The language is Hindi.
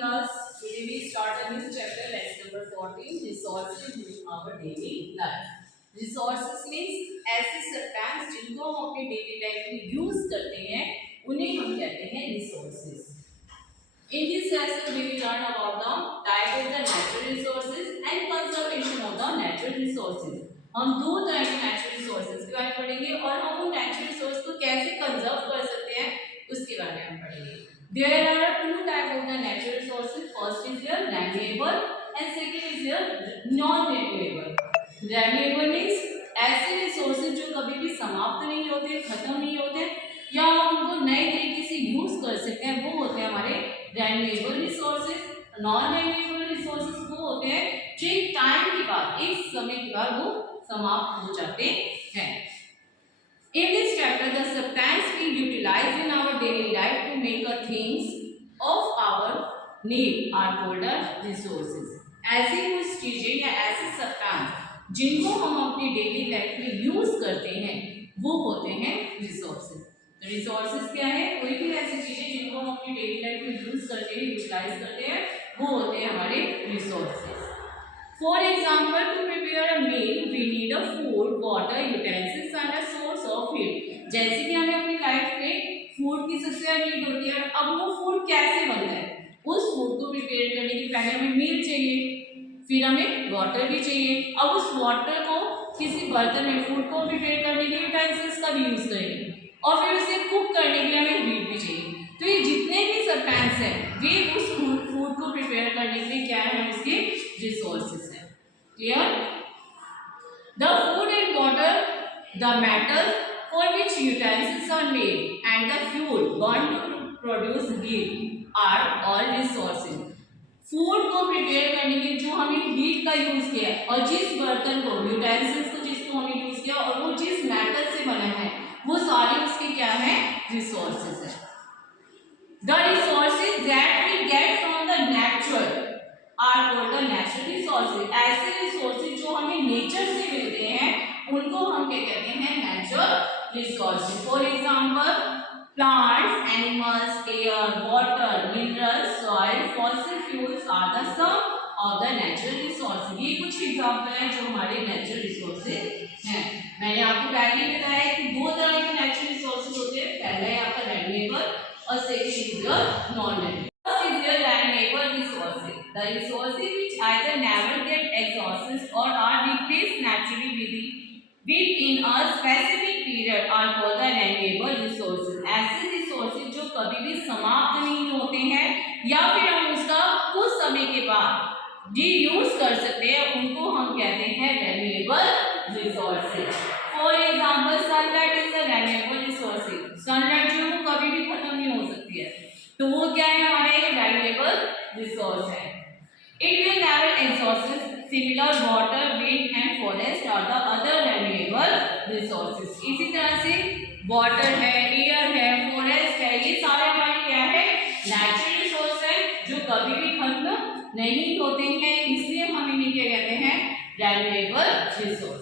class. Today we start a new chapter, lesson number 14, resources in our daily life. Resources means ऐसे सब्सटेंस जिनको हम अपने डेली लाइफ में यूज करते हैं उन्हें हम कहते हैं resources. In this lesson we will learn about the type of the natural resources and conservation of the natural resources. हम दो तरह के नेचुरल रिसोर्सेज के बारे में पढ़ेंगे और हम उन नेचुरल रिसोर्स को कैसे कंजर्व कर सकते हैं उसके बारे में हम पढ़ेंगे. There are two types of the natural resources. First is your renewable and second is your non-renewable. Renewable means ऐसे रिसोर्सेज जो कभी भी समाप्त नहीं होते, खत्म नहीं होते या हम उनको नए तरीके से यूज कर सकते हैं, वो होते हैं हमारे renewable resources. Non-renewable resources वो होते हैं जो एक टाइम के बाद, एक समय के बाद वो समाप्त हो जाते हैं. In this chapter, the substance we utilize in our daily life to make a things of our need are called as resources. ऐसी कुछ चीजें या ऐसे सब्सटेंस जिनको हम अपनी डेली लाइफ में यूज करते हैं वो होते हैं रिसोर्सेज. तो रिसोर्सेज क्या है? कोई भी ऐसी चीजें जिनको हम अपनी डेली लाइफ में यूज करते हैं, यूटिलाइज करते हैं, वो होते हैं हमारे resources. For example, to prepare a meal, we need a food, water, utensils and a source of heat. जैसे कि हमें अपनी लाइफ में फूड की सबसे ज़्यादा नीड होती है. अब वो फूड कैसे बनता है? उस फूड को प्रिपेयर करने के पहले हमें मील चाहिए, फिर हमें वाटर भी चाहिए. अब उस वाटर को किसी बर्तन में फूड को प्रिपेयर करने के लिए यूटेंसिल्स का भी यूज़ करेंगे और फिर उसे कुक करने के लिए हमें हीट भी चाहिए. तो ये जितने भी सब्सटेंस हैं वे उस फूड को प्रिपेयर करने के लिए क्या है? उसके रिसोर्सेज हैं. Clear? The food and water, the metals for which utensils are made, and the fuel burned to produce heat are all resources. Food को प्रिपेयर करने के जो हमें हीट का यूज किया है और जिस बर्तन को, यूटेंसिल्स को जिसको हमने यूज किया और वो जिस मेटल से बना है वो सारे उसके क्या है? रिसोर्सेज है. The resources that we get from the natural are called the natural resources. ऐसे रिसोर्सेज जो हमें नेचर से मिलते हैं उनको हम क्या कहते हैं? Natural resources. For example plants, animals, air, water, minerals, soil, fossil fuels are the some of the natural resources. ये कुछ एग्जांपल हैं जो हमारे नेचुरल रिसोर्सेज हैं. मैंने आपको पहले ही बताया कि दो तरह के नेचुरल रिसोर्सेज होते हैं. पहला है आपका रिन्यूएबल और second is your non renewable. The resources which either never get exhausted or are replaced naturally within a specific period are called the renewable resources. ऐसे resources जो कभी भी समाप्त नहीं होते हैं या फिर हम उसका कुछ समय के बाद रीयूज कर सकते हैं उनको हम कहते हैं renewable resources. For example, sunlight is a renewable resource. Sunlight जो वो कभी भी खत्म नहीं हो सकती है तो वो क्या है? हमारा एक renewable resource है. It will never exhaust. Similar, water, wind and forest are the other renewable resources. इसी तरह से water है, air है, forest है, ये सारे हमारे क्या है? Natural resource है जो कभी भी खत्म नहीं होते हैं, इसलिए हम इन्हें क्या कहते हैं? Renewable resource.